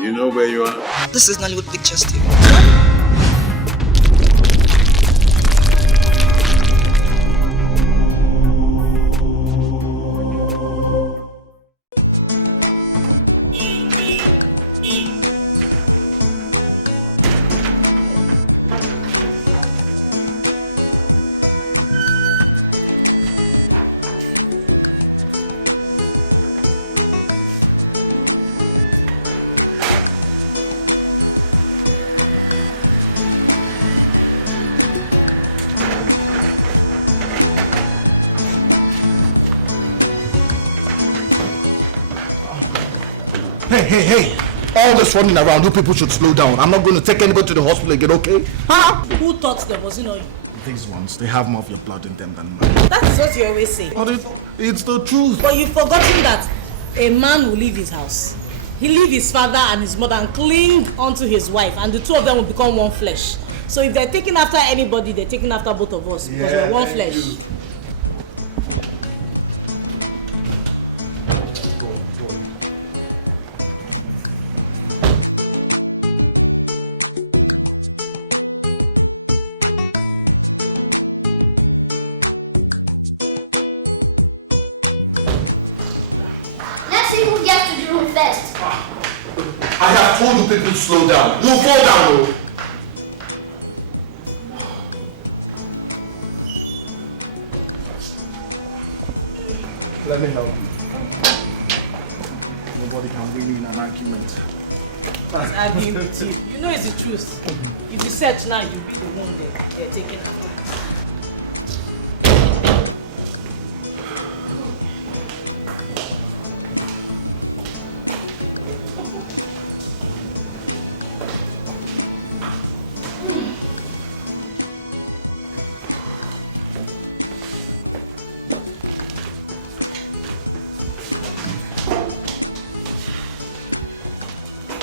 You know where you are? This is Nollywood Pictures TV. Hey, all this running around, you people should slow down. I'm not going to take anybody to the hospital again, okay? Huh? Who thought there was you? These ones, they have more of your blood in them than mine. That is what you always say. But it's the truth. But you've forgotten that a man will leave his house. He leave his father and his mother and cling onto his wife, and the two of them will become one flesh. So if they're taking after anybody, they're taking after both of us because we're one flesh. I have told you people to slow down. You fall down, though. Let me help you. Nobody can win in an argument. What's arguing with you? You know it's the truth. If you search now, you'll be the one they're taking after.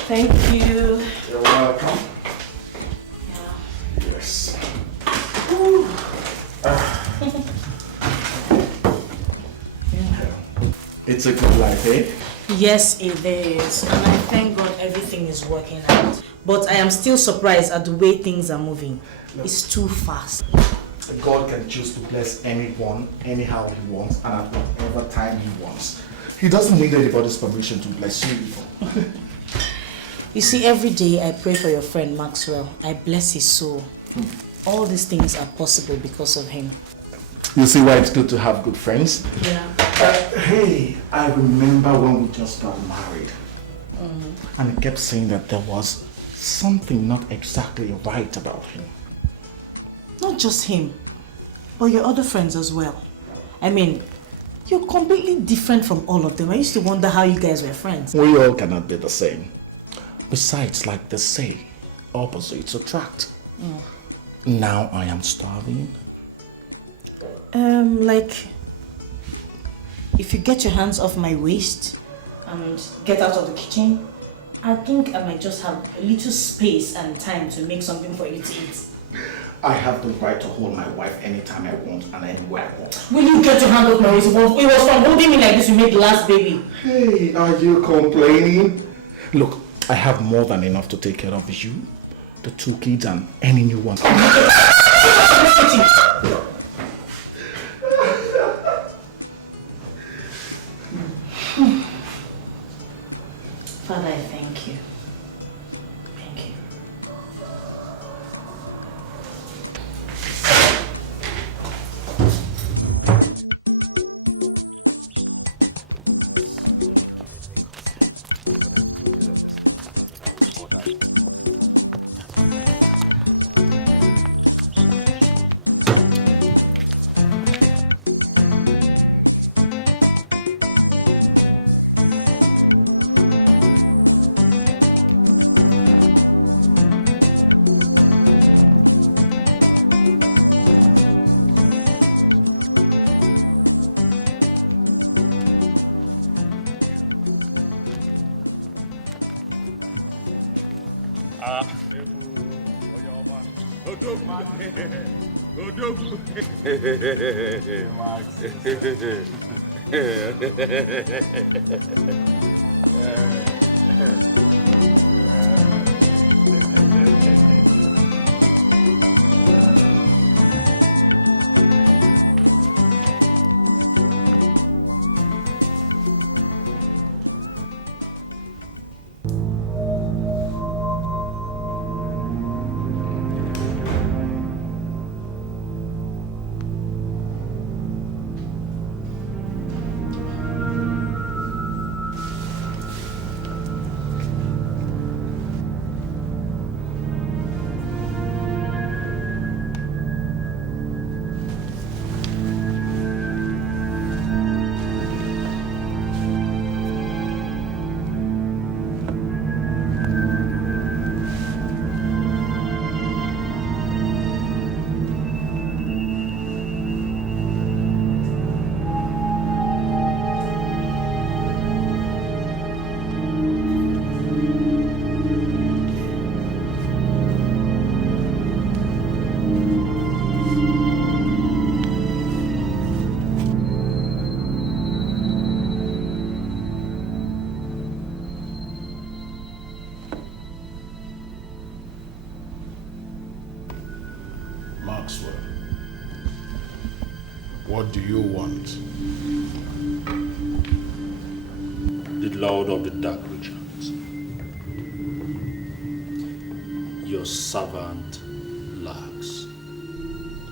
Thank you. You're welcome. Yeah. Yes. It's a good life, eh? Yes, it is. And I thank God everything is working out. But I am still surprised at the way things are moving. Look, it's too fast. God can choose to bless anyone, anyhow he wants, and at whatever time he wants. He doesn't need anybody's permission to bless you. You see, every day I pray for your friend Maxwell. I bless his soul. All these things are possible because of him. You see why it's good to have good friends? Yeah. Hey, I remember when we just got married. And he kept saying that there was something not exactly right about him. Not just him, but your other friends as well. I mean, you're completely different from all of them. I used to wonder how you guys were friends. We all cannot be the same. Besides, like they say, opposites attract. Now I am starving. Like, if you get your hands off my waist and get out of the kitchen, I think I might just have a little space and time to make something for you to eat. I have the right to hold my wife anytime I want and anywhere I want. Will you get your hand off my waist? It was from holding me like this you made the last baby. Hey, are you complaining? Look, I have more than enough to take care of you, the 2 kids, and any new one. Father, I thank you. Thank you. Maxwell. What do you want? The Lord of the Dark Regions. Your servant lacks.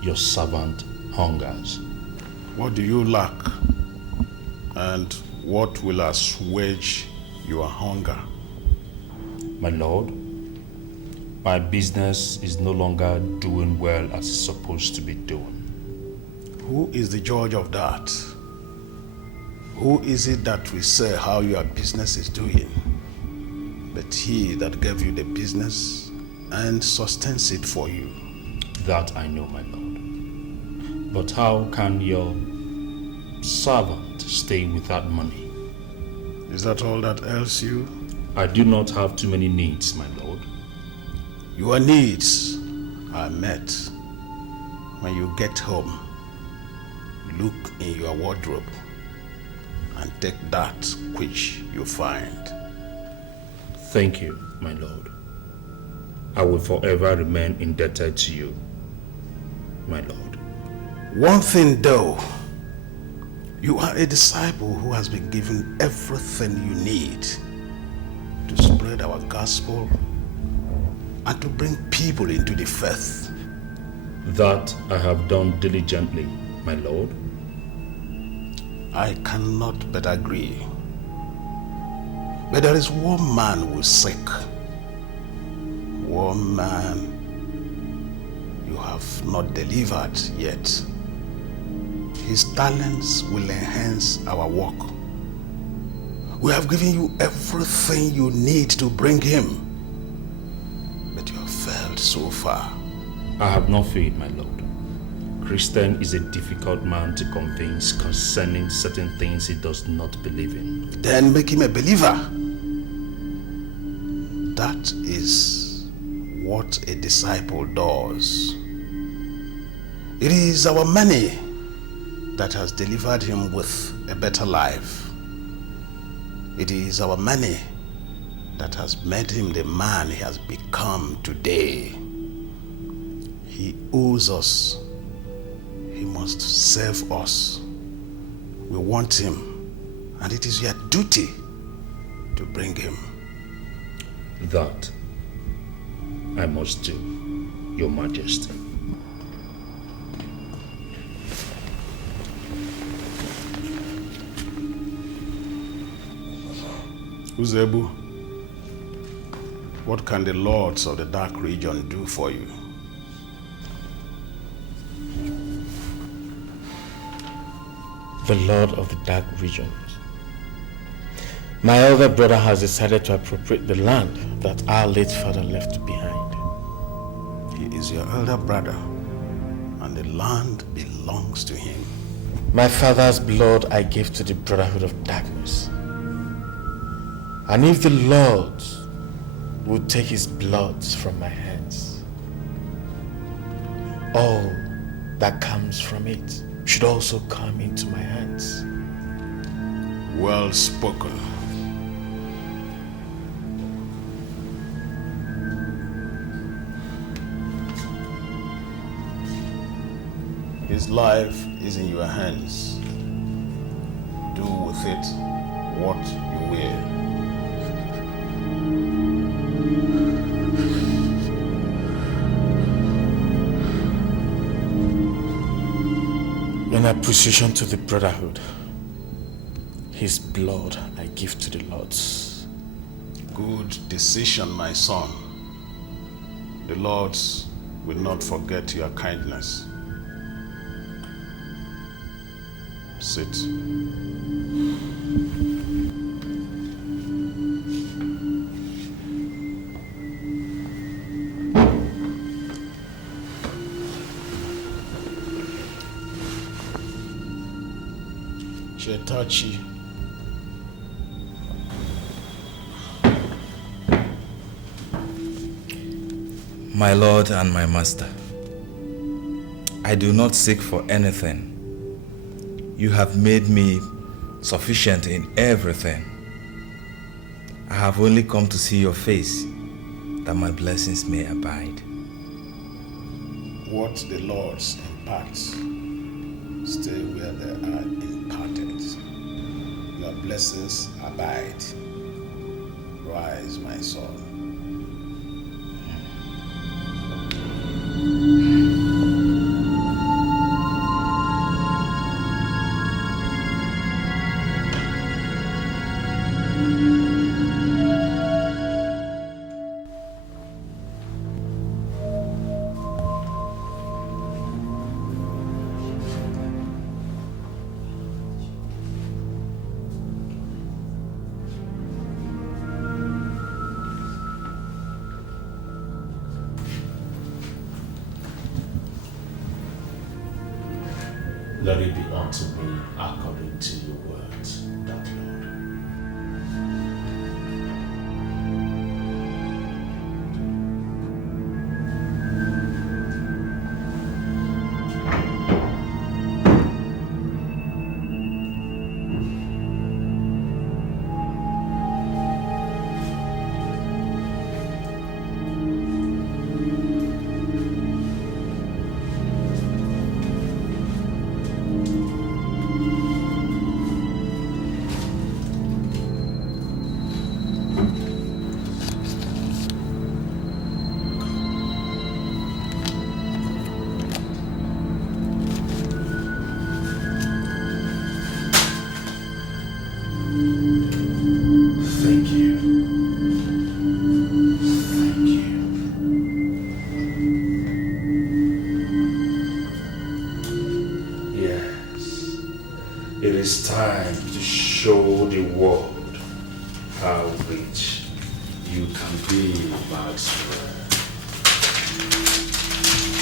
Your servant hungers. What do you lack? And what will assuage your hunger? My Lord, my business is no longer doing well as it's supposed to be doing. Who is the judge of that? Who is it that will say how your business is doing? But he that gave you the business and sustains it for you. That I know, my Lord. But how can your servant stay without money? Is that all that ails you? I do not have too many needs, my Lord. Your needs are met when you get home. Look in your wardrobe and take that which you find. Thank you, my Lord. I will forever remain indebted to you, my Lord. One thing though, you are a disciple who has been given everything you need to spread our gospel and to bring people into the faith. That I have done diligently, my Lord. I cannot but agree. But there is one man who is sick. One man you have not delivered yet. His talents will enhance our work. We have given you everything you need to bring him. But you have failed so far. I have not failed, my Lord. Christian is a difficult man to convince concerning certain things he does not believe in. Then make him a believer. That is what a disciple does. It is our money that has delivered him with a better life. It is our money that has made him the man he has become today. He owes us. He must save us. We want him, and it is your duty to bring him. That I must do, Your Majesty. Uzebu, what can the lords of the dark region do for you? The Lord of the Dark Regions. My elder brother has decided to appropriate the land that our late father left behind. He is your elder brother, and the land belongs to him. My father's blood I gave to the Brotherhood of Darkness. And if the Lord would take his blood from my hands, all that comes from it should also come into my hands. Well spoken. His life is in your hands. Do with it what you will. In appreciation to the Brotherhood, his blood I give to the Lords. Good decision, my son. The Lords will not forget your kindness. Sit. Chetachi. My Lord and my Master, I do not seek for anything. You have made me sufficient in everything. I have only come to see your face, that my blessings may abide. what the Lord's imparts, stay where they are imparted. Your blessings abide. Rise, my son. Let it be unto me according to your words, that Lord. It's time to show the world how rich you can be, Maxwell.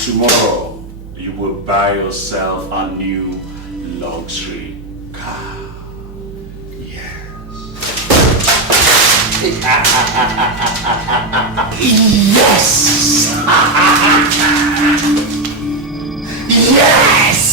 Tomorrow, you will buy yourself a new luxury car. Yes. Yes! Yes!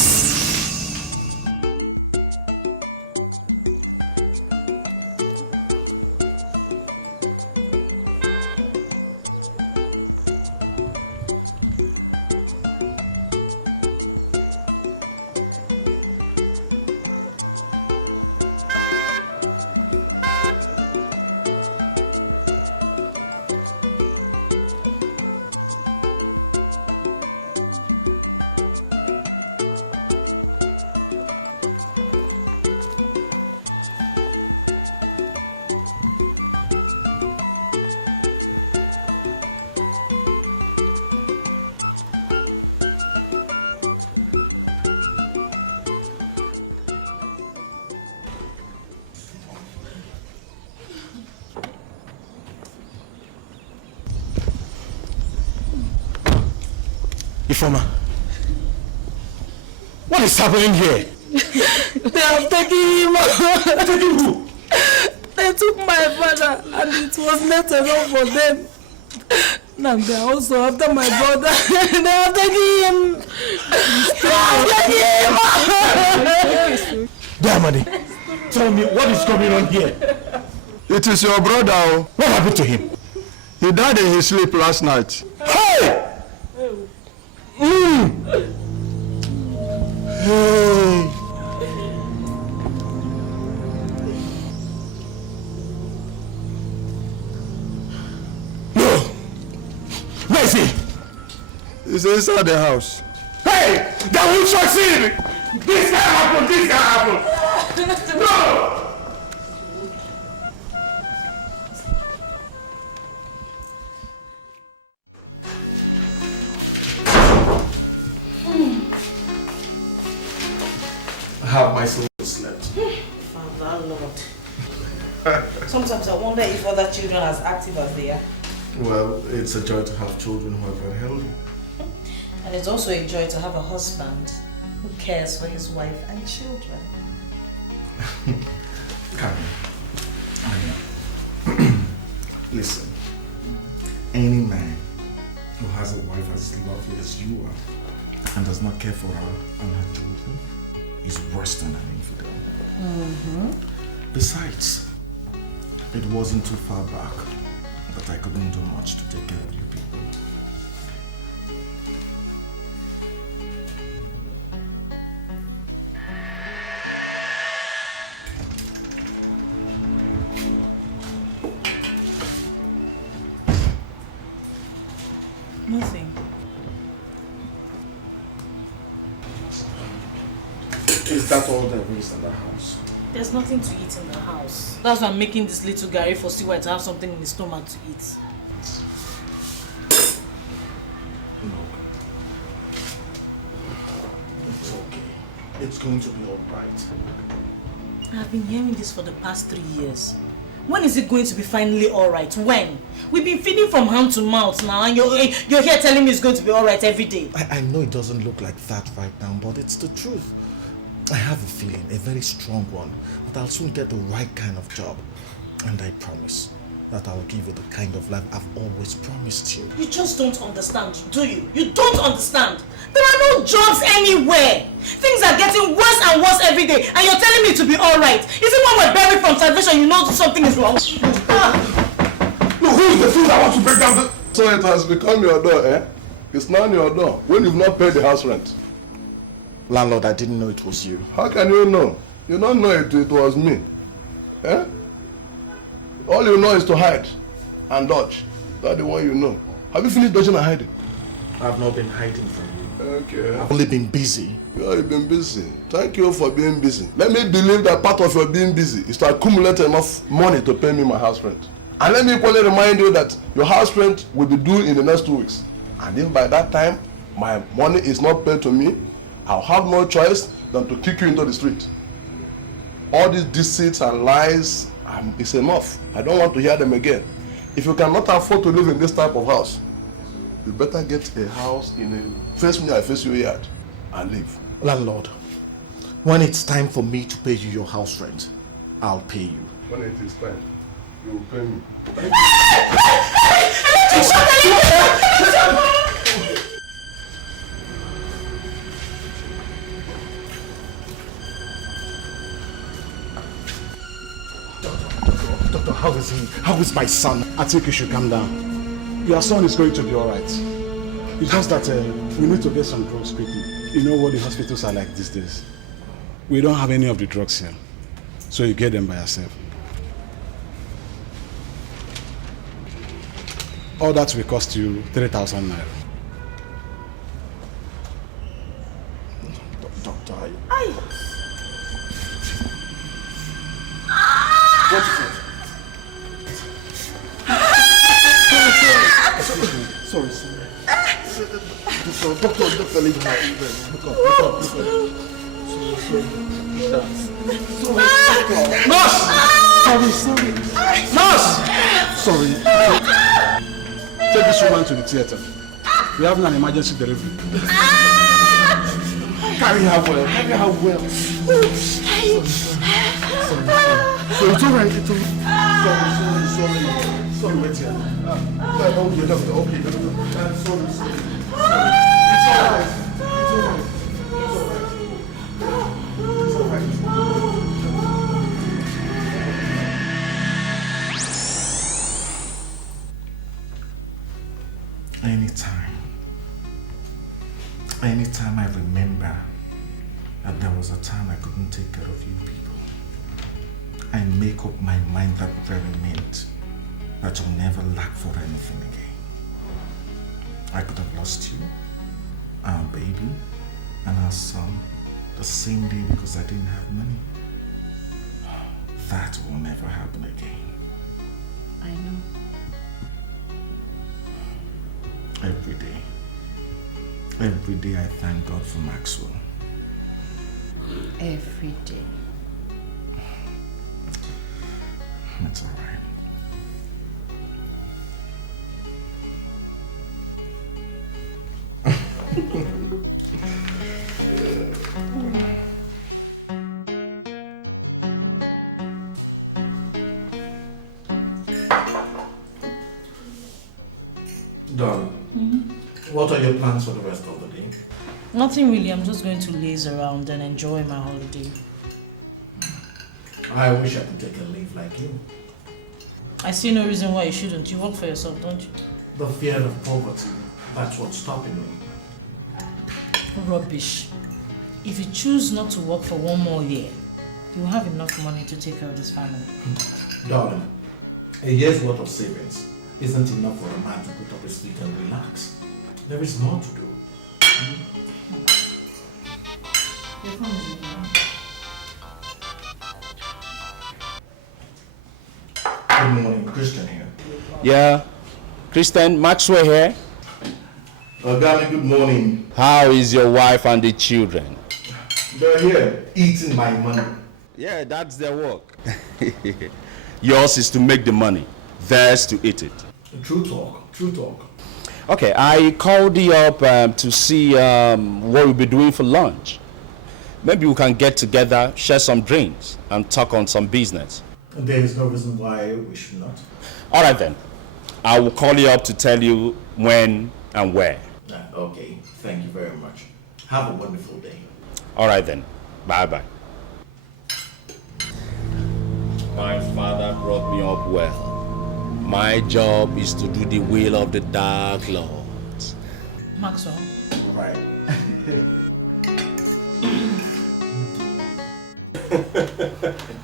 Ifoma, what is happening here? They have taken him. Taking who? They took my father and it was not enough for them. Now they are also after my brother. They have taken him. Damani, tell me what is going on here? It is your brother. What happened to him? He died in his sleep last night. Hey! Hey! No! Where is he? He's inside the house. Hey! That won't succeed! This can happen! This can happen! No! Have my soul slept? Father, Lord. Sometimes I wonder if other children are as active as they are. Well, it's a joy to have children who are very healthy. And it's also a joy to have a husband who cares for his wife and children. Karen, listen, any man who has a wife as lovely as you are and does not care for her and her children is worse than an infidel. Besides, it wasn't too far back that I couldn't do much to take care of you people. Nothing. Is that all there is in the house? There's nothing to eat in the house. That's why I'm making this little Gary for Siwa to have something in his stomach to eat. No. It's okay. It's going to be alright. I've been hearing this for the past 3 years. When is it going to be finally alright? When? We've been feeding from hand to mouth now and you're here telling me it's going to be alright every day. I know it doesn't look like that right now, but it's the truth. I have a feeling, a very strong one, that I'll soon get the right kind of job. And I promise that I'll give you the kind of life I've always promised you. You just don't understand, do you? You don't understand. There are no jobs anywhere. Things are getting worse and worse every day, and you're telling me to be alright. Is it when we're buried from salvation you know something is wrong? No, who is the fool that wants to break down the... So it has become your door, eh? It's now your door, when you've not paid the house rent. Landlord, I didn't know it was you. How can you know? You don't know it was me. Eh? All you know is to hide and dodge. That's the one you know. Have you finished dodging and hiding? I've not been hiding from you. Okay. I've only been busy. Yeah, you've been busy. Thank you for being busy. Let me believe that part of your being busy is to accumulate enough money to pay me my house rent. And let me equally remind you that your house rent will be due in the next 2 weeks. And if by that time my money is not paid to me, I'll have no choice than to kick you into the street. All these deceits and lies, it's enough. I don't want to hear them again. If you cannot afford to live in this type of house, you better get a house in a face me, I face you yard and live. Landlord, when it's time for me to pay you your house rent, I'll pay you. When it is time, you will pay me. Doctor, how is he? How is my son? I think you should calm down. Your son is going to be alright. It's just that we need to get some drugs quickly. You know what the hospitals are like these days. We don't have any of the drugs here. So you get them by yourself. All that will cost you 3,000 naira. Doctor, Aye. what is it? Sorry. Doctor, leave her. Look up. Nurse! Sorry. Nurse! Sorry. Take this woman to the theater. We have an emergency delivery. Carry her well. So it's alright. Sorry, wait here. Okay, doctor. Sorry. It's alright. Anytime I remember that there was a time I couldn't take care of you people, I make up my mind that very minute that you'll never lack for anything again. I could have lost you, our baby, and our son the same day because I didn't have money. That will never happen again. I know. Every day I thank God for Maxwell. Every day. That's all right. Darling, what are your plans for the rest of the day? Nothing really. I'm just going to laze around and enjoy my holiday. I wish I could take a leave like you. I see no reason why you shouldn't. You work for yourself, don't you? The fear of poverty, that's what's stopping me. Rubbish. If you choose not to work for 1 more year, you'll have enough money to take care of this family. Darling, a year's worth of savings isn't enough for a man to put up his feet and relax. There is more to do. Good morning, Christian here. Yeah, Christian, Maxwell here. Ogami, good morning. How is your wife and the children? They're here, eating my money. Yeah, that's their work. Yours is to make the money, theirs to eat it. True talk, true talk. Okay, I called you up to see what we'll be doing for lunch. Maybe we can get together, share some drinks, and talk on some business. There is no reason why we should not. All right then. I will call you up to tell you when and where. Okay, thank you very much. Have a wonderful day. All right then. Bye-bye. My father brought me up well. My job is to do the will of the Dark Lord. Maxwell. Right.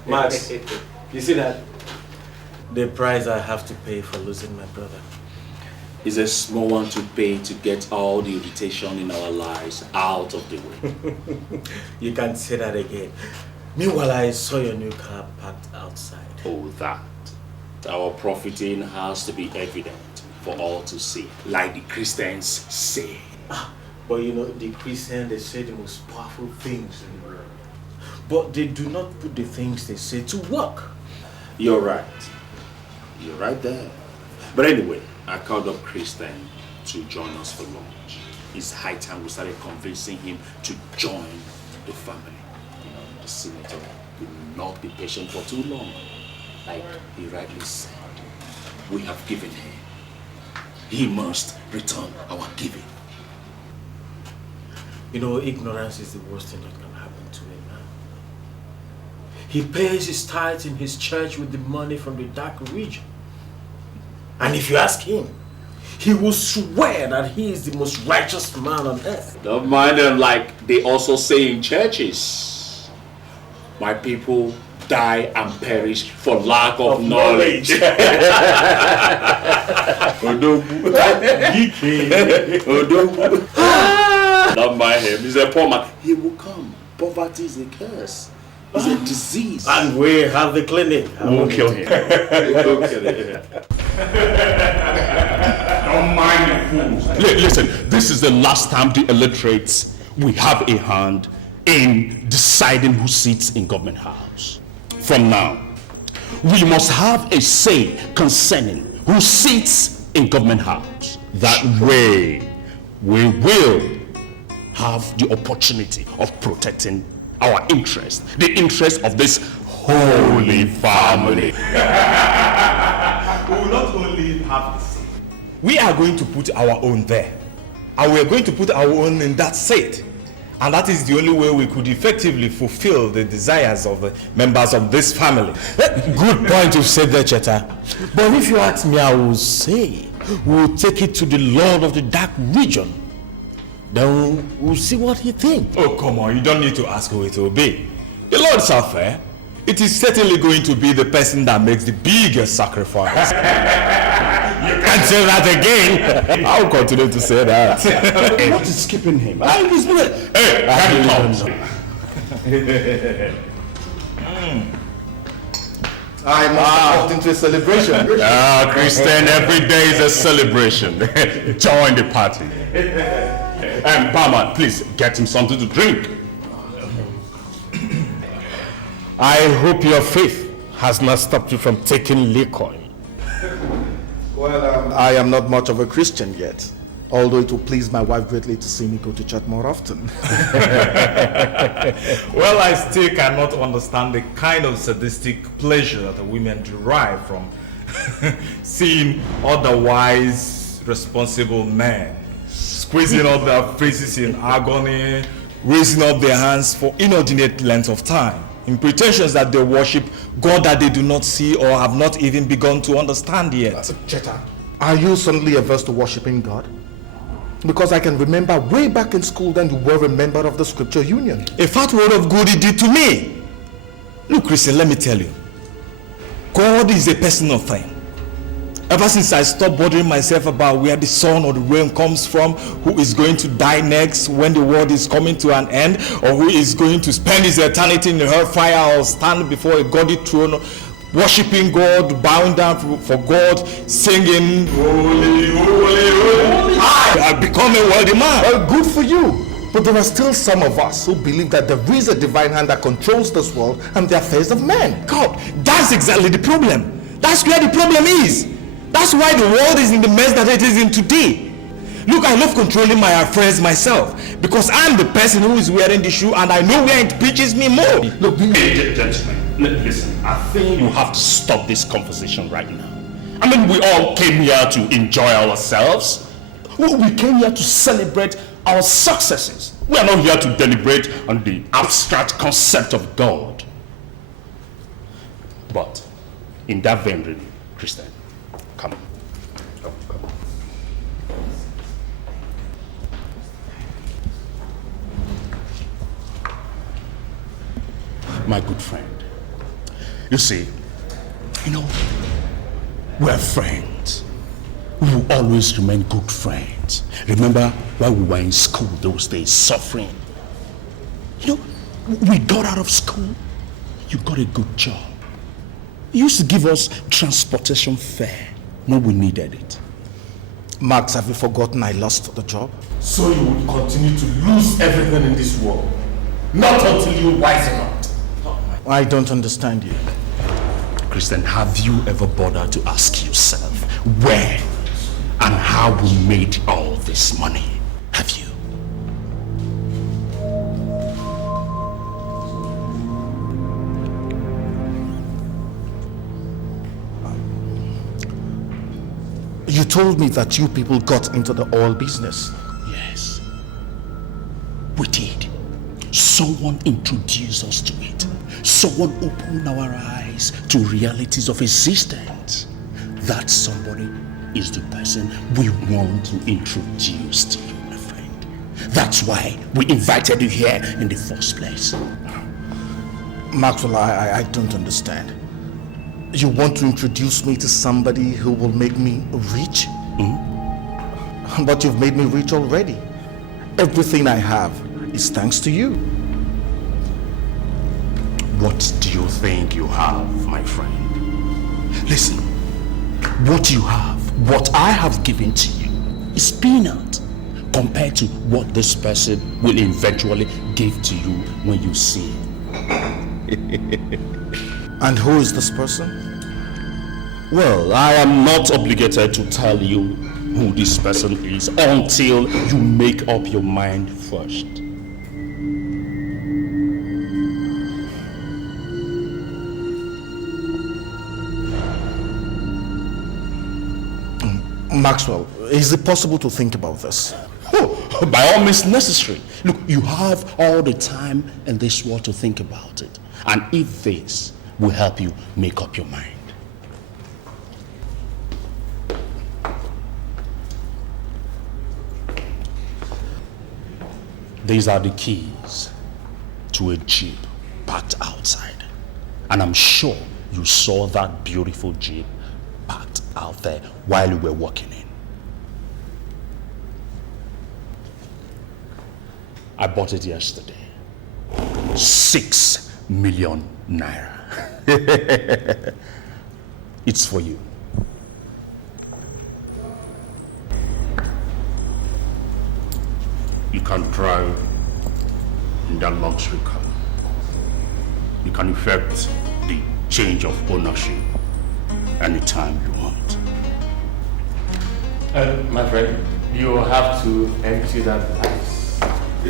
Max, you see that? The price I have to pay for losing my brother is a small one to pay to get all the irritation in our lives out of the way. You can't say that again. Meanwhile, I saw your new car parked outside. Oh, that. Our profiting has to be evident for all to see, like the Christians say. But you know, the Christians, they say the most powerful things in the world. But they do not put the things they say to work. You're right. You're right there. But anyway, I called up Christian to join us for lunch. It's high time we started convincing him to join the family. You know, the senator will not be patient for too long. Like he rightly said, we have given him. He must return our giving. You know, ignorance is the worst thing that can happen to a man. He pays his tithes in his church with the money from the dark region. And if you ask him, he will swear that he is the most righteous man on earth. Don't mind them, like they also say in churches. My people die and perish for lack of knowledge. Don't mind him, he's a poor man. He will come. Poverty is a curse. It's a disease. And we have the clinic. We'll kill him. We'll kill him. Don't mind the fools. Listen, this is the last time the illiterates will have a hand in deciding who sits in government house. From now, we must have a say concerning who sits in government house. That way, we will have the opportunity of protecting our interest, the interest of this holy family. We will not only have the seat, we are going to put our own there. And we are going to put our own in that seat. And that is the only way we could effectively fulfill the desires of the members of this family. Good point you've said there, Cheta. But if you ask me, I will say we'll take it to the Lord of the Dark Region. Then we'll see what he thinks. Oh, come on, you don't need to ask who it will be. The Lord's are fair. It is certainly going to be the person that makes the biggest sacrifice. You can't say that again. I'll continue to say that. Hey, what is skipping him? Hey, I must have walked into a celebration. Christian, every day is a celebration. Join the party. Barman, please get him something to drink. I hope your faith has not stopped you from taking liquor. Well, I am not much of a Christian yet, although it will please my wife greatly to see me go to church more often. Well, I still cannot understand the kind of sadistic pleasure that the women derive from seeing otherwise responsible men squeezing up their faces in agony, raising up their hands for inordinate length of time, in pretensions that they worship God that they do not see or have not even begun to understand yet. Cheta, are you suddenly averse to worshiping God? Because I can remember way back in school then you were a member of the Scripture Union. A fat word of good he did to me. Look, Christian, let me tell you. God is a personal thing. Ever since I stopped bothering myself about where the sun or the rain comes from, who is going to die next when the world is coming to an end, or who is going to spend his eternity in the hellfire or stand before a godly throne, worshipping God, bowing down for God, singing, holy, holy, holy, I have become a wealthy man. Well, good for you. But there are still some of us who believe that there is a divine hand that controls this world and the affairs of men. God, that's exactly the problem. That's where the problem is. That's why the world is in the mess that it is in today. Look, I love controlling my affairs myself because I'm the person who is wearing the shoe and I know where it pinches me more. Look, gentlemen, listen, I think you have to stop this conversation right now. I mean, we all came here to enjoy ourselves. We came here to celebrate our successes. We are not here to deliberate on the abstract concept of God. But in that vein, really, Christian, come. My good friend, you see, we're friends. We will always remain good friends. Remember while we were in school those days, suffering. We got out of school. You got a good job. You used to give us transportation fare when we needed it. Max, have you forgotten I lost the job? So you would continue to lose everything in this world. Not until you wisen up. I don't understand you. Christian, have you ever bothered to ask yourself where and how we made all this money? Have you? You told me that you people got into the oil business. Yes, we did. Someone introduced us to it. Someone opened our eyes to realities of existence. That somebody is the person we want to introduce to you, my friend. That's why we invited you here in the first place. Maxwell, I don't understand. You want to introduce me to somebody who will make me rich? Mm-hmm. But you've made me rich already. Everything I have is thanks to you. What do you think you have, my friend? Listen, what you have, what I have given to you, is peanut compared to what this person will eventually give to you when you see it. And who is this person? Well, I am not obligated to tell you who this person is until you make up your mind first. Maxwell, is it possible to think about this? Oh, by all means necessary. Look, you have all the time in this world to think about it. And if this will help you make up your mind. These are the keys to a Jeep parked outside. And I'm sure you saw that beautiful Jeep parked out there while you were walking in. I bought it yesterday. 6 million naira. It's for you. You can drive in that luxury car. You can effect the change of ownership anytime you want. My friend, you have to empty that ice.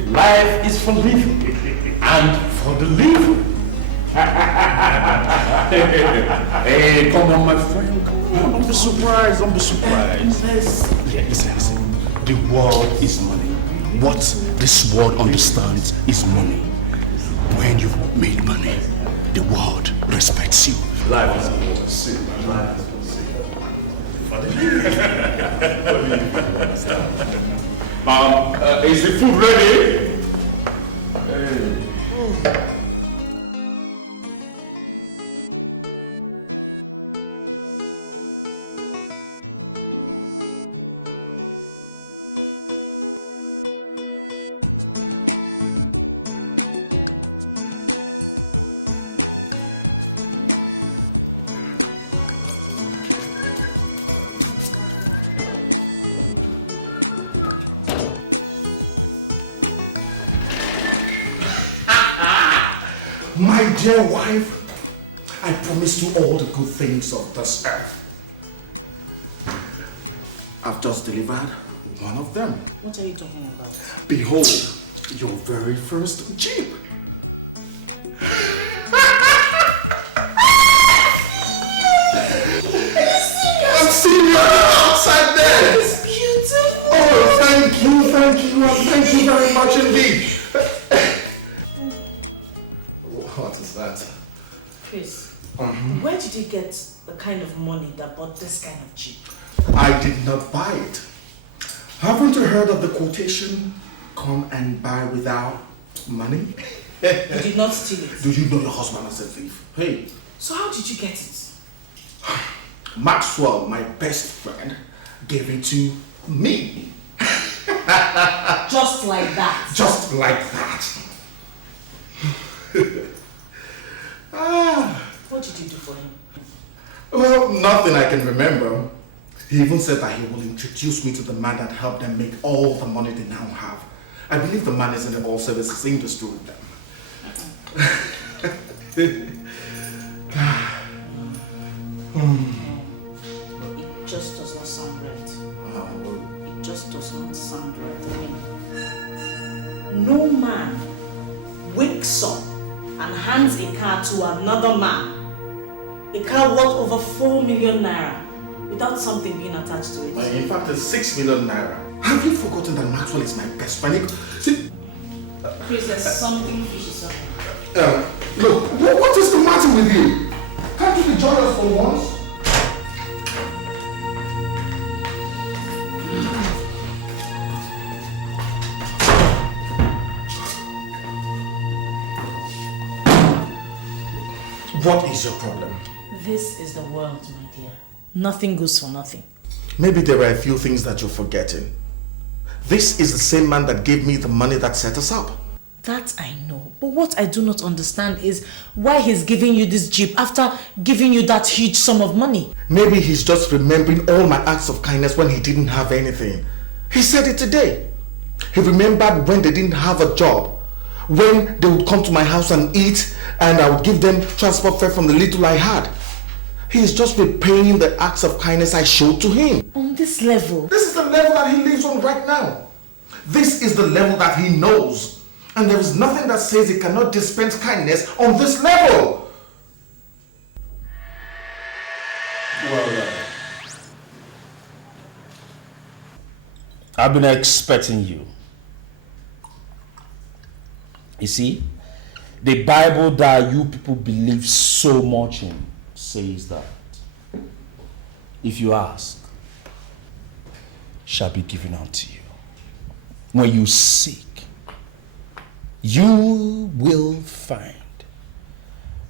Life is for living and for the living. Hey, come on, my friend. Come on, don't be surprised. Don't be surprised. Yeah, listen. The world is money. What this world understands is money. When you've made money, the world respects you. Life is for sin. Life is for sin. Is the food ready? My dear wife, I promise you all the good things of this earth. I've just delivered one of them. What are you talking about? Behold, your very first Jeep. I'm seeing you outside there. It's beautiful. Oh, thank you very much indeed. What is that? Chris, where did you get the kind of money that bought this kind of Jeep? I did not buy it. Haven't you heard of the quotation, come and buy without money? You did not steal it. Do you know your husband is a thief? Hey. So how did you get it? Maxwell, my best friend, gave it to me. Just like that? Just like that. What did you do for him? Well, nothing I can remember. He even said that he will introduce me to the man that helped them make all the money they now have. I believe the man is in the oil services industry with them. It just does not sound right. It just does not sound right to me. No man wakes up and hands a car to another man, a car worth over 4 million naira, without something being attached to it. In fact, it's 6 million naira. Have you forgotten that Maxwell is my best friend? See, Chris, there's something fishy up. Look, what is the matter with you? Can't you be joyous for once? What is your problem? This is the world, my dear. Nothing goes for nothing. Maybe there are a few things that you're forgetting. This is the same man that gave me the money that set us up. That I know. But what I do not understand is why he's giving you this Jeep after giving you that huge sum of money. Maybe he's just remembering all my acts of kindness when he didn't have anything. He said it today. He remembered when they didn't have a job, when they would come to my house and eat, and I would give them transport fare from the little I had. He is just repaying the acts of kindness I showed to him. On this level? This is the level that he lives on right now. This is the level that he knows. And there is nothing that says he cannot dispense kindness on this level. Well, I've been expecting you. You see, the Bible that you people believe so much in says that if you ask, shall be given unto you. When you seek, you will find.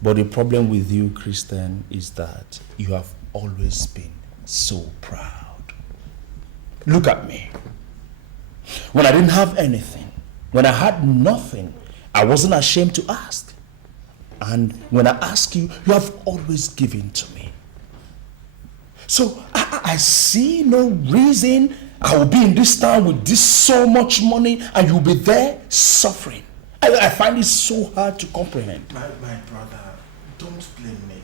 But the problem with you, Christian, is that you have always been so proud. Look at me. When I didn't have anything, when I had nothing, I wasn't ashamed to ask. And when I ask you, you have always given to me. So I see no reason I will be in this town with this so much money and you'll be there suffering. I find it so hard to comprehend. My brother, don't blame me.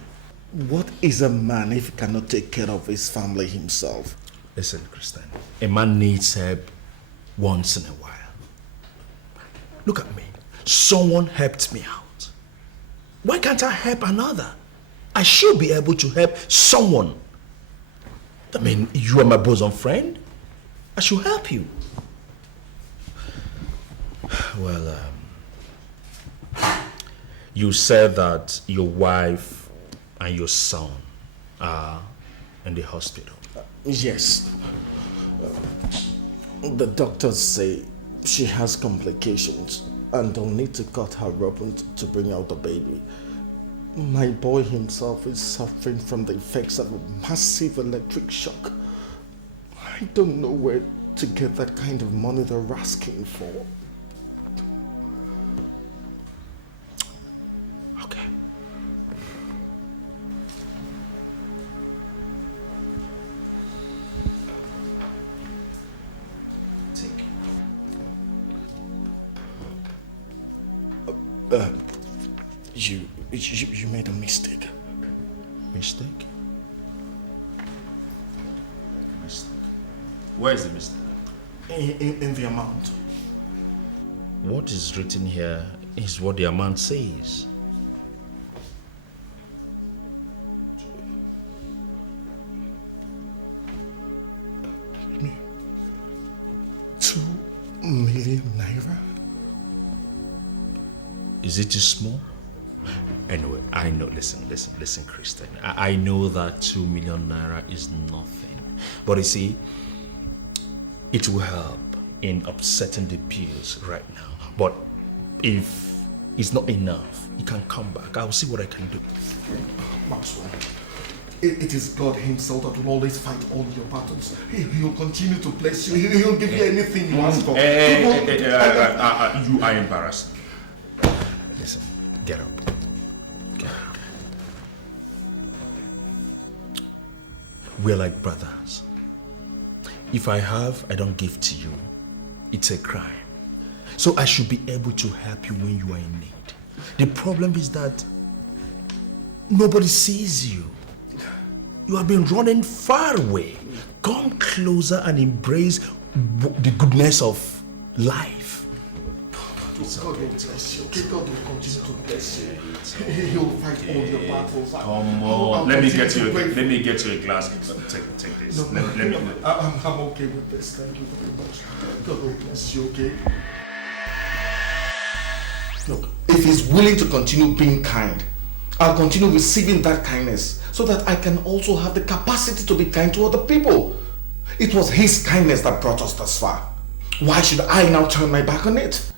What is a man if he cannot take care of his family himself? Listen, Christian, a man needs help once in a while. Look at me. Someone helped me out. Why can't I help another? I should be able to help someone. I mean, you are my bosom friend. I should help you. Well, you said that your wife and your son are in the hospital. Yes. The doctors say she has complications and they'll need to cut her open to bring out the baby. My boy himself is suffering from the effects of a massive electric shock. I don't know where to get that kind of money they're asking for. Okay. You made a mistake. Mistake? Where is the mistake? In the amount. What is written here is what the amount says. ₦2 million naira? Is it too small? Anyway, I know, listen, Christian. I know that 2 million naira is nothing. But you see, it will help in upsetting the bills right now. But if it's not enough, you can come back. I'll see what I can do. Maxwell, it is God himself that will always fight all your battles. He'll continue to bless you. He'll give you anything you ask for. You are embarrassed. Listen, get up. Get up. We're like brothers. If I have, I don't give to you. It's a crime. So I should be able to help you when you are in need. The problem is that nobody sees you. You have been running far away. Come closer and embrace the goodness of life. God will bless you. God will continue to bless you. He'll fight all your battles. Come on. Let me get you a glass. Take this. No, I'm okay with this. Thank you very much. God will bless you, okay? Look, if he's willing to continue being kind, I'll continue receiving that kindness so that I can also have the capacity to be kind to other people. It was his kindness that brought us thus far. Why should I now turn my back on it?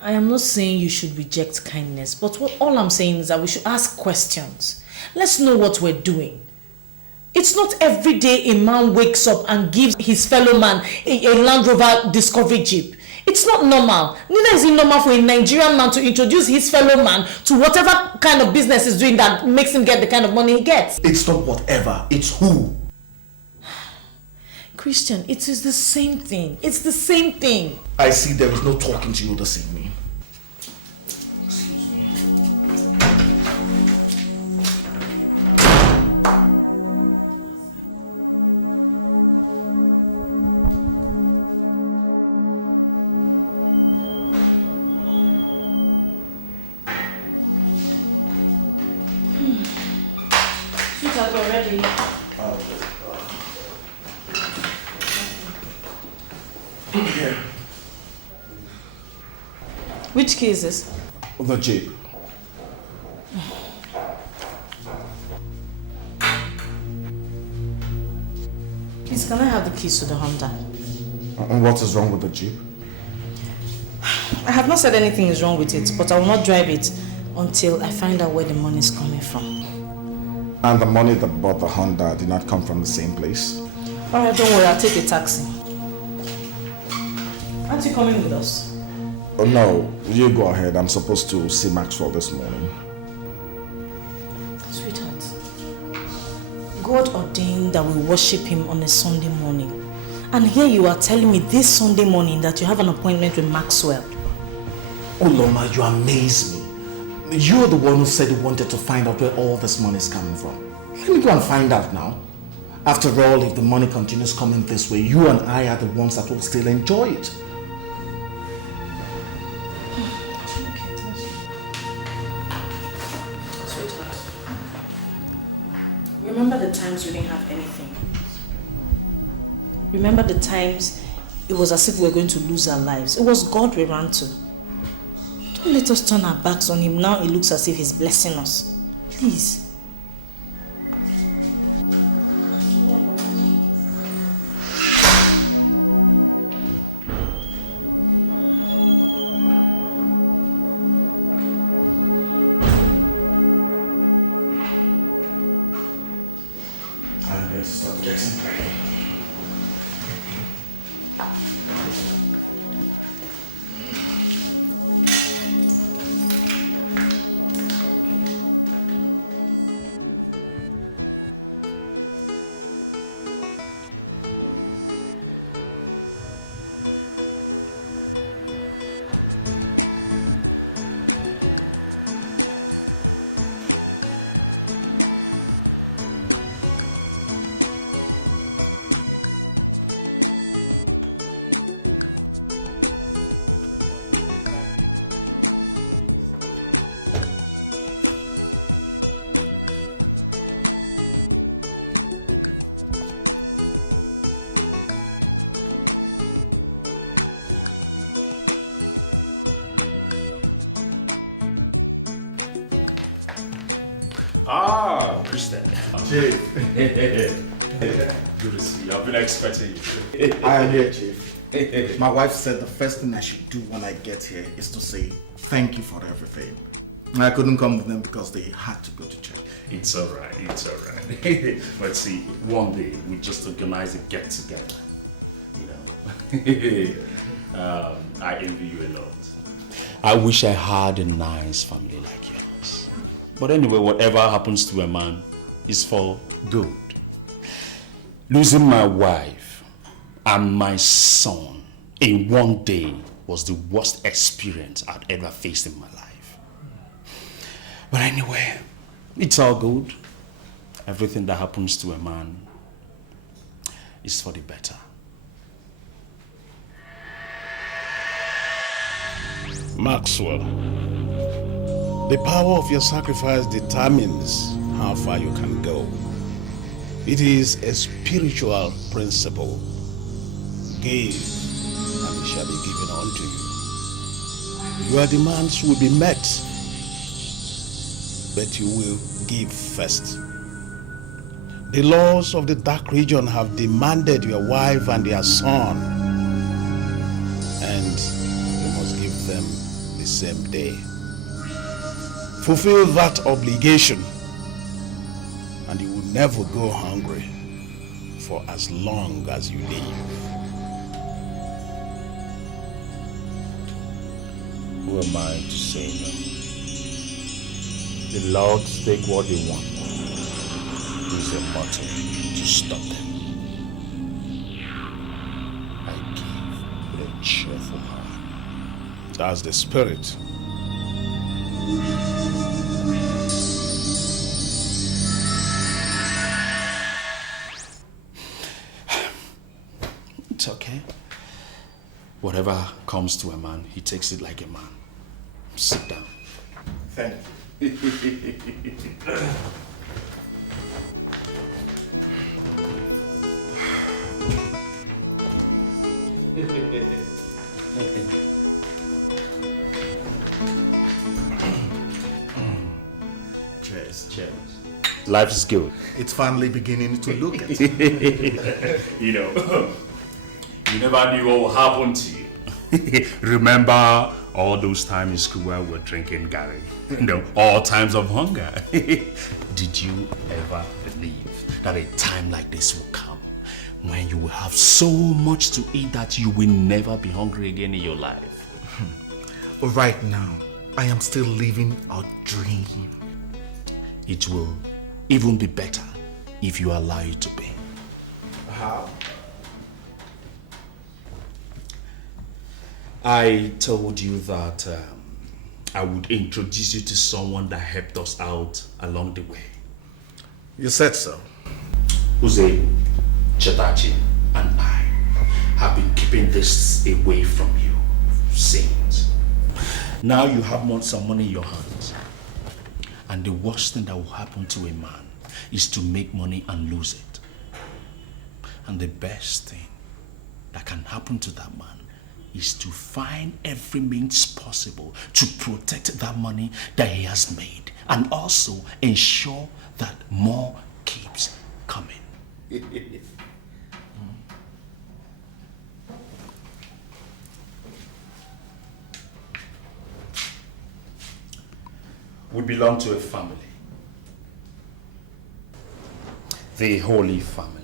I am not saying you should reject kindness, but all I'm saying is that we should ask questions. Let's know what we're doing. It's not every day a man wakes up and gives his fellow man a Land Rover Discovery Jeep. It's not normal. Neither is it normal for a Nigerian man to introduce his fellow man to whatever kind of business he's doing that makes him get the kind of money he gets. It's not whatever, it's who. Christian, it is the same thing. It's the same thing. I see there is no talking to you this evening. Sweetheart, we're ready. Here. Which key is this? The Jeep. Please, can I have the keys to the Honda? And what is wrong with the Jeep? I have not said anything is wrong with it, but I will not drive it until I find out where the money is coming from. And the money that bought the Honda did not come from the same place? Alright, don't worry, I'll take a taxi. Aren't you coming with us? Oh, no, you go ahead. I'm supposed to see Maxwell this morning. Sweetheart, God ordained that we worship him on a Sunday morning. And here you are telling me this Sunday morning that you have an appointment with Maxwell. Oh, Loma, you amaze me. You're the one who said you wanted to find out where all this money is coming from. Let me go and find out now. After all, if the money continues coming this way, you and I are the ones that will still enjoy it. Sweetheart, remember the times we didn't have anything. Remember the times it was as if we were going to lose our lives. It was God we ran to. Don't let us turn our backs on him. Now it looks as if he's blessing us. Please. I'm going to start getting ready. Ah, Christian. Chief. Good to see you. I've been expecting you. I am here, Chief. My wife said the first thing I should do when I get here is to say thank you for everything. I couldn't come with them because they had to go to church. It's alright, it's alright. But see, one day we just organize a get together. You know. I envy you a lot. I wish I had a nice family like yours. But anyway, whatever happens to a man is for good. Losing my wife and my son in one day was the worst experience I'd ever faced in my life. But anyway, it's all good. Everything that happens to a man is for the better. Maxwell, the power of your sacrifice determines how far you can go. It is a spiritual principle. Give, and it shall be given unto you. Your demands will be met, but you will give first. The laws of the dark region have demanded your wife and their son, and you must give them the same day. Fulfill that obligation, and you will never go hungry for as long as you live. Who am I to say no? The Lords take what they want. Is a motto to stop them. I give with a cheerful heart. That's the spirit. It's okay. Whatever comes to a man, he takes it like a man. Sit down. Thank you. Cheers. Cheers. Life is good. It's finally beginning to look at it. You know, you never knew what would happen to you. Remember all those times in school where we were drinking Gary? You know, all times of hunger. Did you ever believe that a time like this will come when you will have so much to eat that you will never be hungry again in your life? Right now, I am still living a dream. It will even be better if you allow it to be. How? I told you that I would introduce you to someone that helped us out along the way. You said so. Uze, Chetachi, and I have been keeping this away from you since. Now you have some money in your hands. And the worst thing that will happen to a man is to make money and lose it. And the best thing that can happen to that man is to find every means possible to protect that money that he has made and also ensure that more keeps coming. We belong to a family. The Holy Family.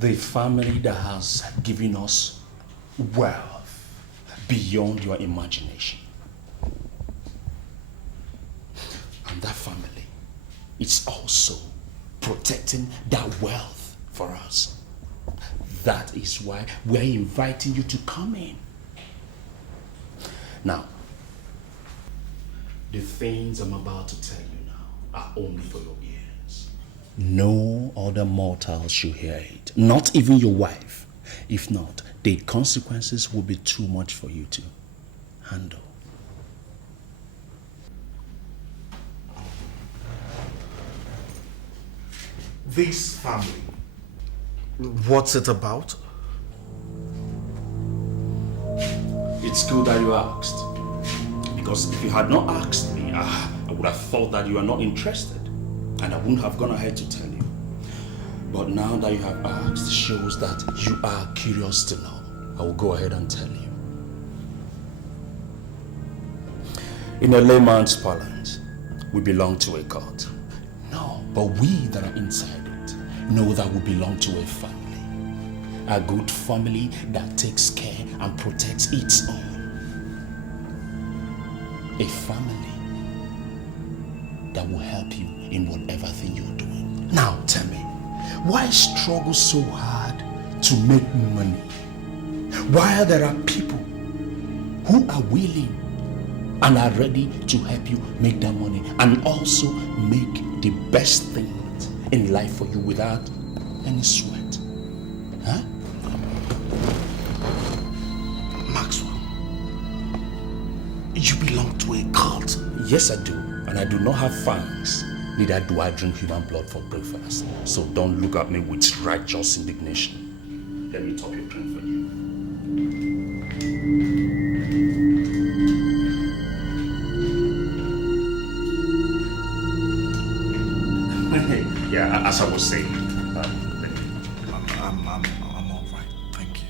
The family that has given us wealth beyond your imagination. And that family is also protecting that wealth for us. That is why we're inviting you to come in. Now, the things I'm about to tell you now are only for your ears. No other mortal should hear it, not even your wife. If not, the consequences will be too much for you to handle. This family, what's it about? It's good that you asked. Because if you had not asked me, I would would have thought that you are not interested, and I wouldn't have gone ahead to tell you. But now that you have asked shows that you are curious to know. I will go ahead and tell you. In a layman's parlance, we belong to a cult. No, but we that are inside it know that we belong to a family. A good family that takes care and protects its own. A family that will help you in whatever thing you're doing. Now tell me, why struggle so hard to make money? Why there are people who are willing and are ready to help you make that money and also make the best things in life for you without any sweat? Huh? Maxwell, you belong to a cult. Yes, I do. And I do not have fangs. Neither do I drink human blood for breakfast. So don't look at me with righteous indignation. Let me top your drink for you. Yeah, as I was saying, I'm all right. Thank you.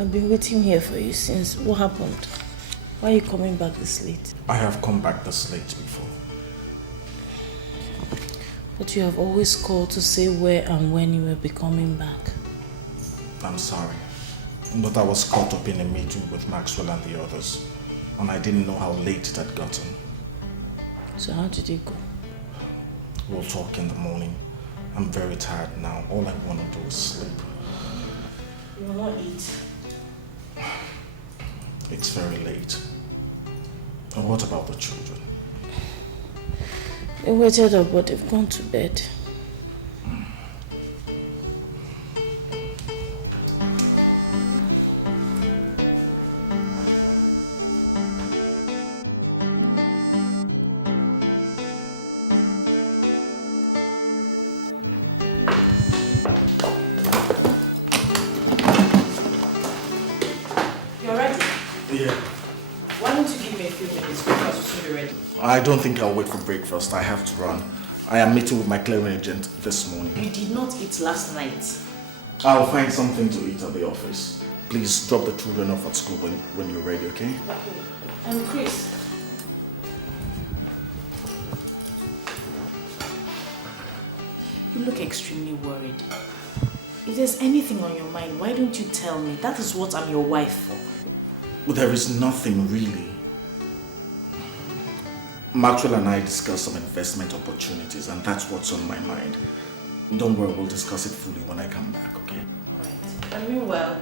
I've been waiting here for you since. What happened? Why are you coming back this late? I have come back this late before. But you have always called to say where and when you will be coming back. I'm sorry, but I was caught up in a meeting with Maxwell and the others, and I didn't know how late it had gotten. So how did it go? We'll talk in the morning. I'm very tired now. All I want to do is sleep. You will not eat. It's very late. And what about the children? They waited up, but they've gone to bed. I don't think I'll wait for breakfast. I have to run. I am meeting with my clearing agent this morning. You did not eat last night. I'll find something to eat at the office. Please drop the children off at school when you're ready, okay? And Chris. You look extremely worried. If there's anything on your mind, why don't you tell me? That is what I'm your wife for. Well, there is nothing really. Maxwell and I discussed some investment opportunities, and that's what's on my mind. Don't worry, we'll discuss it fully when I come back, okay? Alright. And meanwhile,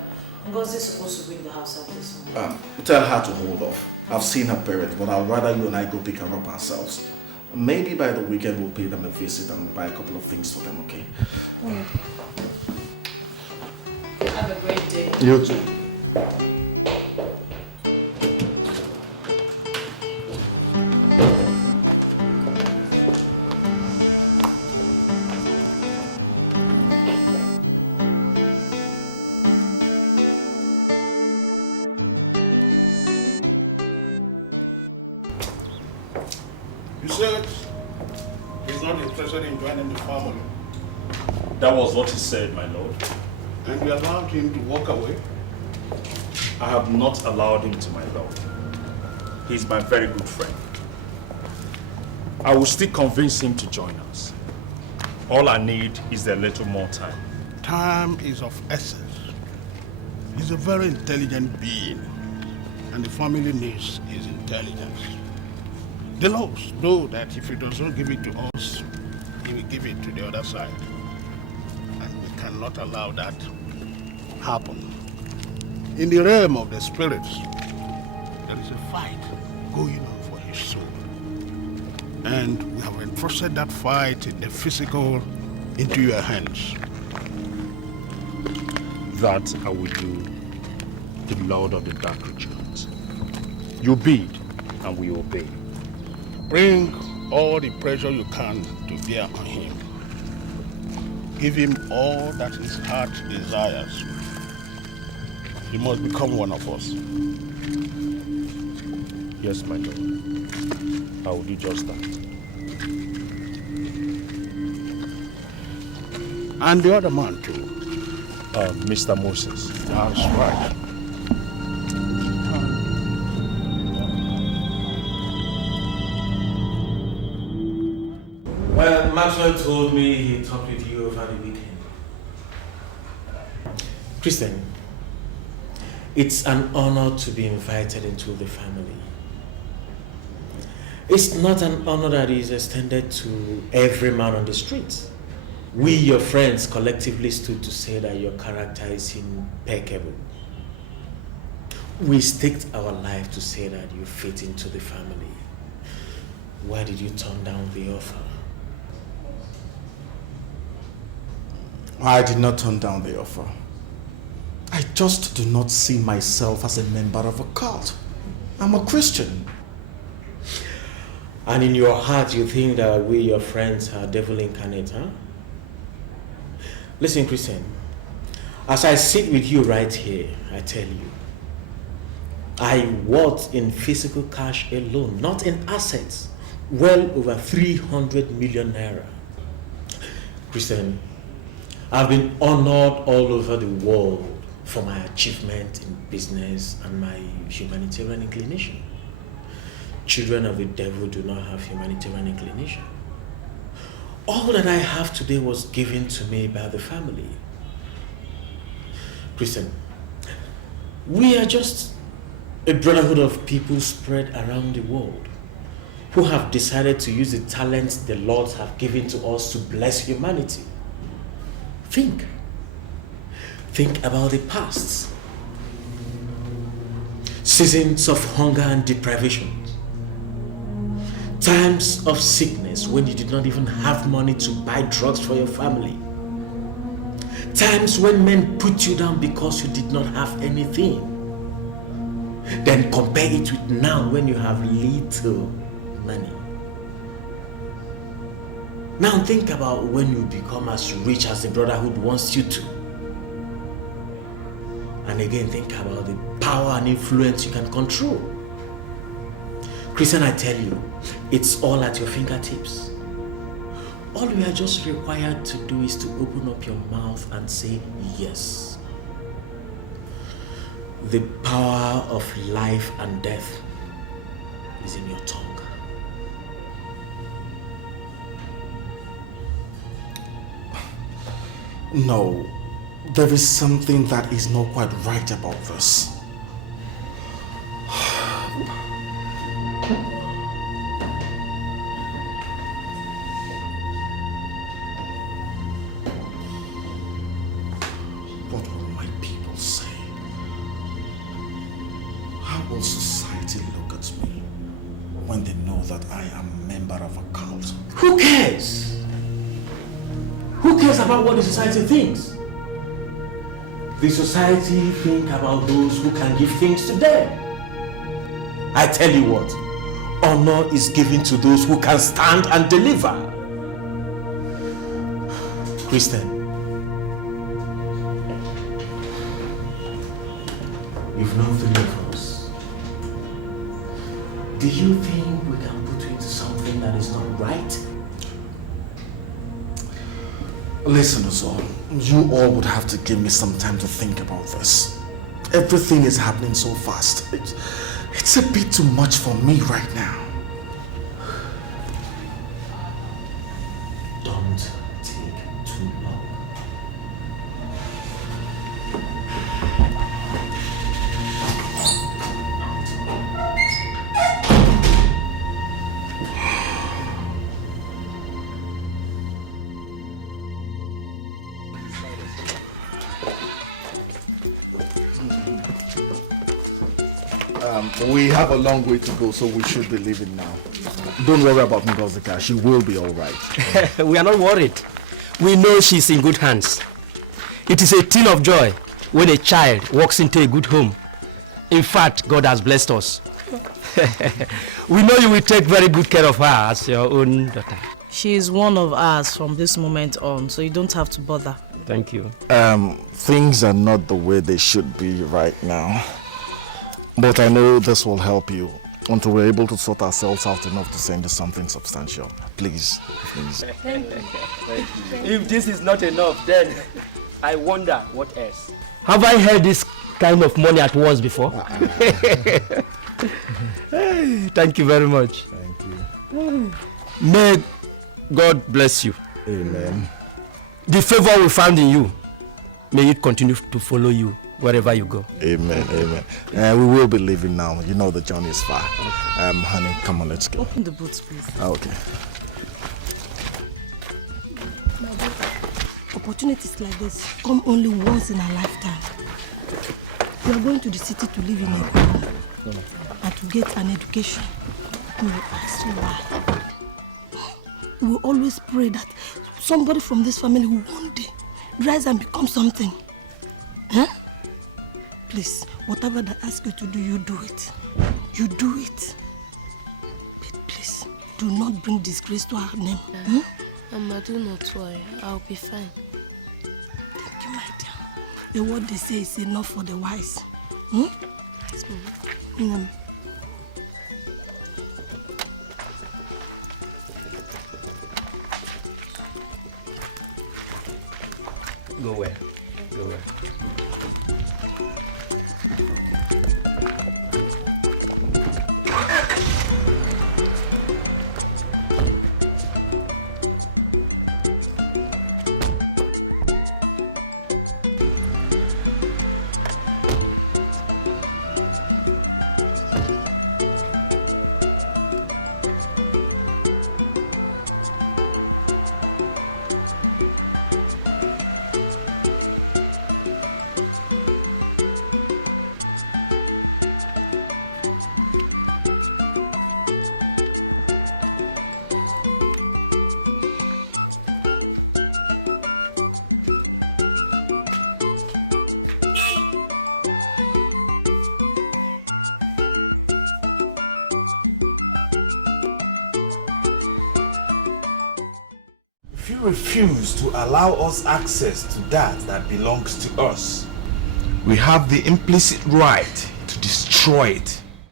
Ngozi's supposed to bring the house up this morning. Tell her to hold off. I've seen her parents, but I'd rather you and I go pick her up ourselves. Maybe by the weekend we'll pay them a visit and we'll buy a couple of things for them, okay? Have a great day. You too. That was what he said, my lord. And you allowed him to walk away? I have not allowed him to, my lord. He's my very good friend. I will still convince him to join us. All I need is a little more time. Time is of essence. He's a very intelligent being, and the family needs his intelligence. The laws know that if he does not give it to us, he will give it to the other side. And we cannot allow that happen. In the realm of the spirits, there is a fight going on for his soul. And we have entrusted that fight in the physical into your hands. That I will do, the Lord of the Dark Regions. You bid, and we obey. Bring all the pressure you can to bear on him. Give him all that his heart desires. He must become one of us. Yes, my Lord. I will do just that. And the other man too. Mr. Moses. That's right. Well, Maxwell told me he talked with you over the weekend. Christian, it's an honor to be invited into the family. It's not an honor that is extended to every man on the street. We, your friends, collectively stood to say that your character is impeccable. We staked our life to say that you fit into the family. Why did you turn down the offer? I did not turn down the offer. I just do not see myself as a member of a cult. I'm a Christian. And in your heart, you think that we, your friends, are devil incarnate, huh? Listen, Christian, as I sit with you right here, I tell you, I worth in physical cash alone, not in assets, well over 300 million naira. Christian, I've been honored all over the world for my achievement in business and my humanitarian inclination. Children of the devil do not have humanitarian inclination. All that I have today was given to me by the family. Christian, we are just a brotherhood of people spread around the world who have decided to use the talents the Lord have given to us to bless humanity. Think about the past. Seasons of hunger and deprivation. Times of sickness when you did not even have money to buy drugs for your family. Times when men put you down because you did not have anything. Then compare it with now when you have little money. Now think about when you become as rich as the brotherhood wants you to. And again, think about the power and influence you can control. Christian, I tell you, it's all at your fingertips. All we are just required to do is to open up your mouth and say yes. The power of life and death is in your tongue. No, there is something that is not quite right about this. What will my people say? How will society look at me when they know that I am a member of a cult? Who cares? Who cares about what the society thinks? The society think about those who can give things to them. I tell you what, honor is given to those who can stand and deliver. Christian, you've known 3 of us. Do you think we can put you into something that is not right? Listen, Uzor, you all would have to give me some time to think about this. Everything is happening so fast. It's a bit too much for me right now. Don't take too long. We have a long way to go, so we should be leaving now. Don't worry about Ngozika. She will be all right. We are not worried. we know she's in good hands. It is a thing of joy when a child walks into a good home. In fact, God has blessed us. We know you will take very good care of her as your own daughter. She is one of us from this moment on, so you don't have to bother. Thank you. Things are not the way they should be right now. But I know this will help you until we're able to sort ourselves out enough to send you something substantial. Please, please. Thank you. If this is not enough, then I wonder what else. Have I heard this kind of money at once before? Thank you very much. Thank you. May God bless you. Amen. The favor we found in you, may it continue to follow you wherever you go. Amen, amen. We will be leaving now. You know the journey is far. Honey, come on, let's go. Open the boots, please. Okay. Opportunities like this come only once in a lifetime. We are going to the city to live in a good home and to get an education. We will ask you why. We will always pray that somebody from this family will one day rise and become something. Huh? Please, whatever they ask you to do, you do it. You do it. But please, do not bring disgrace to our name. Mama, do not worry. I'll be fine. Thank you, my dear. The word they say is enough for the wise. Yes, Mama. Go where? Go where? If you refuse to allow us access to that belongs to us, we have the implicit right to destroy it.